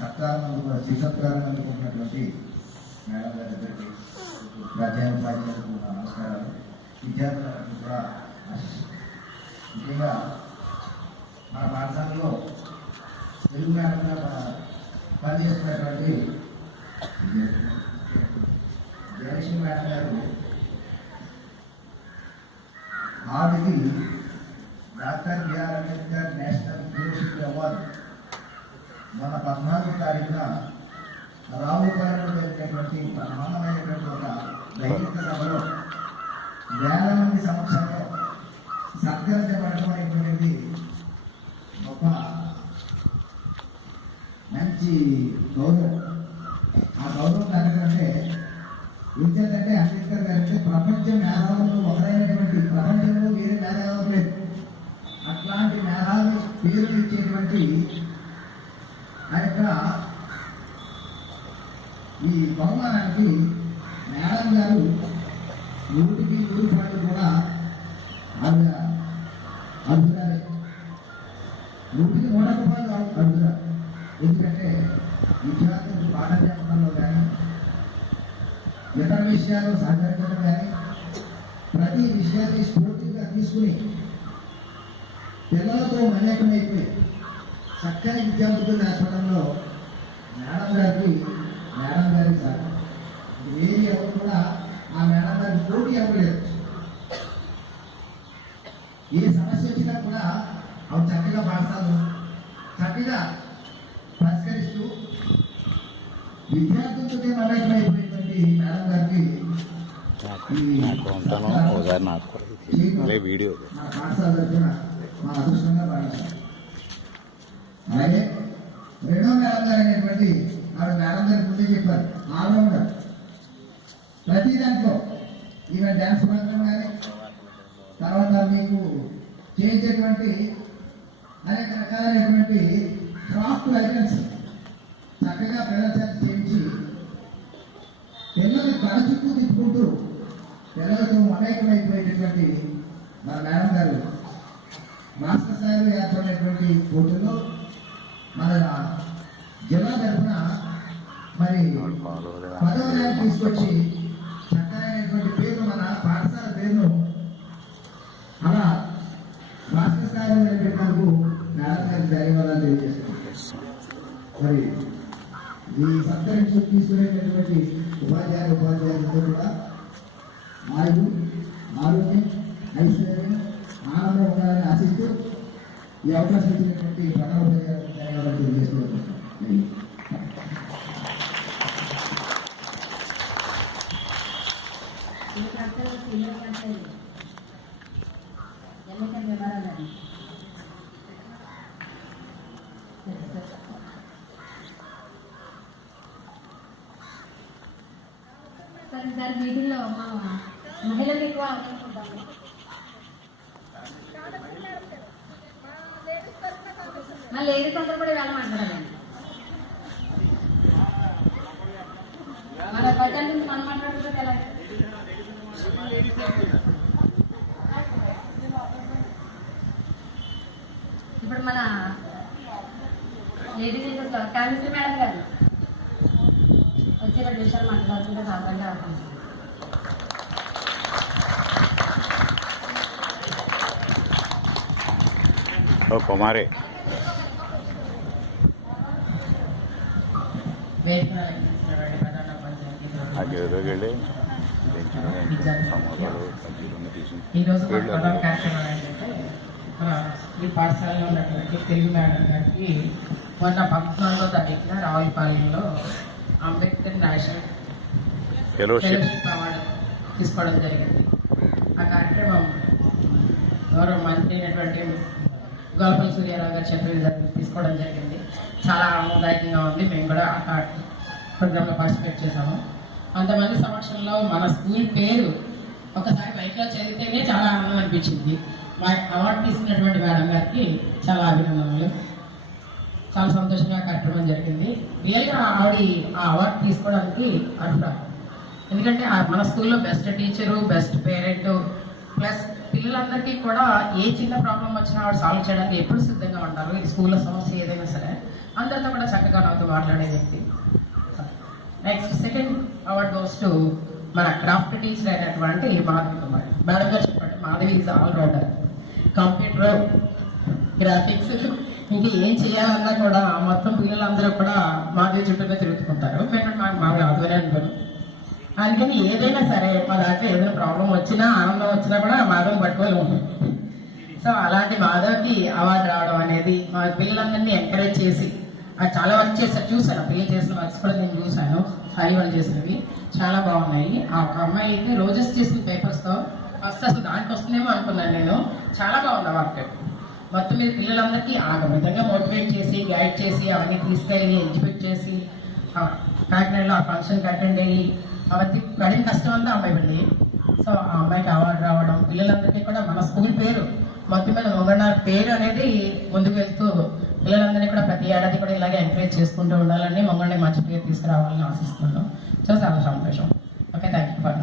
సత్కారం అందుకుంటున్నటువంటి మేడం గారి దగ్గరికి ఉపాధ్యాయులకు నమస్కారాలు. విద్యార్థులకు కూడా ముఖ్యంగా మన పాఠశాలలో తెలుగు మేడంగా పనిచేస్తున్నటువంటి జయలక్ష్మి మేడం గారు ఆవిడకి doctor B R Ambedkar national university award మన 14వ తారీఖున రావుపాలెంలో జరిగినటువంటి బ్రహ్మాండమైనటువంటి ఒక దైనిక సభలో వేల మంది సమక్షంలో సత్కరించబడటం అనేటువంటిది ఒక మంచి గౌరవం. ఆ గౌరవం కనుకంటే ఏంటంటే అంబేద్కర్ గారు అంటే ప్రపంచ మేధావులు ఒకరైనటువంటి ప్రపంచంలో వేరే మేధావులు లేదు. అట్లాంటి మేధావులు పేరు ఇచ్చేటువంటి ఆ యొక్క ఈ బహుమానానికి మేడం గారు 100కి 100 పాయింట్లు కూడా ఆవిడ అర్హురాలే. 100కి 100 రూపాయలు అర్హురా. ఎందుకంటే విద్యార్థులకు పాఠం చెప్పడంలో కానీ ఇతర విషయాలు సహకరించడం కానీ ప్రతి విషయాన్ని స్ఫూర్తిగా తీసుకుని పిల్లలతో మమేకమైపోయి చక్కని విద్యార్థులు ఏర్పడంలో మేడం గారి సార్ వేరే ఎవరు కూడా ఆ మేడం గారికి పోటీ అవ్వలేదు. ఏ సమస్య వచ్చినా కూడా అవి చక్కగా పాఠశాలను చక్కగా పరిష్కరిస్తూ విద్యార్థులతో మమేకమైపోయినటువంటి మేడం గారికి మా పాఠశాల తరఫున మా అదృష్టంగా భావిస్తాం. అలాగే రెండో మేడం గారు అనేటువంటి ఆవిడ మేడం గారి ముందే చెప్పారు, ఆల్రౌండర్. ప్రతి దాంట్లో ఈవెన్ డ్యాన్స్ మాత్రం కానీ తర్వాత మీకు చేసేటువంటి అనేక రకాలైనటువంటి క్రాఫ్ట్ ఐటమ్స్ చక్కగా ప్రదర్శన చేయించి పిల్లల్ని కళ చుట్టూ తిప్పుకుంటూ పిల్లలతో మమేకమైపోయేటటువంటి మన మేడం గారు రాష్ట్ర స్థాయిలో ఏర్పడినటువంటి పోటీల్లో మన జిల్లా తరఫున మరి 10వ ర్యాంక్ తీసుకొచ్చి చక్కనైనటువంటి పేరు మన పాఠశాల పేరును అలా రాష్ట్ర స్థాయిలో నిలబెట్టినందుకు మేడం గారికి ధన్యవాదాలు తెలియజేస్తున్నాం. మరి ఈ సత్కరించి తీసుకునేటటువంటి ఉపాధ్యాయులందరూ కూడా ఆరోగ్యం ఐశ్వర్యం ఆనందం ఉండాలని ఆశిస్తూ ఈ అవకాశం ఇచ్చినటువంటి ప్రణవ ధన్యవాదాలు తెలియజేస్తున్నాను. సార్ మీటింగ్లో మా మహిళలు ఎక్కువ అనుకుంటాము. మా లేడీస్ అందరూ కూడా ఇవాళ మాట్లాడాలండి. మన బడ్జెట్ నుంచి మనం మాట్లాడుకుంటే ఎలా? ఇప్పుడు మన లేడీస్ కెమిస్ట్రీ మేడం గారు వచ్చి 2 విషయాలు మాట్లాడుతుంటే సాధారణంగా అవుతుంది. కుమారి ఈరోజు ప్రధాన కార్యక్రమం ఏంటంటే ఈ పాఠశాలలో ఉన్నటువంటి తెలుగు మేడం గారికి మొన్న 14వ తారీఖున రావులపాలెంలో అంబేద్కర్ నేషనల్ ఫెలోషిప్ అవార్డు తీసుకోవడం జరిగింది. ఆ కార్యక్రమం గౌరవ మంత్రి అయినటువంటి గోల్పల్లి సూర్యారావు గారు చెప్పిన తీసుకోవడం జరిగింది. చాలా ఆనందదాయకంగా ఉంది. మేము కూడా ఆ ప్రోగ్రాంలో పార్టిసిపేట్ చేశాము. అంతమంది సమక్షంలో మన స్కూల్ పేరు ఒకసారి బయటలో చదివితేనే చాలా ఆనందం అనిపించింది. మా అవార్డు తీసుకున్నటువంటి మేడం గారికి చాలా అభినందనలు. చాలా సంతోషంగా కార్యక్రమం జరిగింది. రియల్గా ఆవిడ ఆ అవార్డు తీసుకోవడానికి అర్హురాలు. ఎందుకంటే మన స్కూల్లో best teacher, best parent, plus పిల్లలందరికీ కూడా ఏ చిన్న ప్రాబ్లం వచ్చినా ఆవిడ సాల్వ్ చేయడానికి ఎప్పుడు సిద్ధంగా ఉంటారు. ఈ స్కూల్లో సమస్య ఏదైనా సరే అందరితో కూడా చక్కగా మాతో మాట్లాడే వ్యక్తి. Next second award goes to మన క్రాఫ్ట్ టీచర్ అయినటువంటి మాధవి కుమార్. మేడం గారు చెప్పండి, Madhavi is all rounder. Computer, graphics, ఇంకా ఏం చేయాలన్నా కూడా మొత్తం పిల్లలందరూ కూడా మాధవి చుట్టూనే తిరుగుతుంటారు. మేము మాధవి ఆధ్వర్యం అనుకోను. అందుకని ఏదైనా సరే మా దాంట్లో ఏదైనా ప్రాబ్లం వచ్చినా ఆనందం వచ్చినా కూడా మాధవి పట్టుకొని ఉంటుంది. సో అలాంటి మాధవ్కి అవార్డు రావడం అనేది మా పిల్లలందరినీ ఎంకరేజ్ చేసి చాలా వర్క్ చేశారు, చూసాను పిల్లలు చేసిన వర్క్స్ కూడా నేను చూశాను. సాయి వాళ్ళు చేసినవి చాలా బాగున్నాయి. ఆ ఒక అమ్మాయి అయితే రోజెస్ చేసిన పేపర్స్తో ఫస్ట్ అసలు దానికి వస్తుందేమో అనుకున్నాను నేను. చాలా బాగుంది ఆ వర్క్. మొత్తం మీద పిల్లలందరికీ ఆ విధంగా మోటివేట్ చేసి గైడ్ చేసి అవన్నీ తీసుకెళ్ళి ఎగ్జిబిట్ చేసి కాకినాడలో ఆ ఫంక్షన్కి అటెండ్ అయ్యి అవన్నీ పడిన కష్టం అంతా అమ్మాయి వెళ్ళి. సో ఆ అమ్మాయికి అవార్డు రావడం, పిల్లలందరికీ కూడా మన స్కూల్ పేరు మొత్తం మీద మొంగన్న పేరు అనేది ముందుకు వెళ్తూ పిల్లలందరినీ కూడా ప్రతి ఏడాది కూడా ఇలాగే ఎంకరేజ్ చేసుకుంటూ ఉండాలని, మొంగన్న మంచి పేరు తీసుకురావాలని ఆశిస్తున్నాను. సో చాలా సంతోషం. Okay, thank you for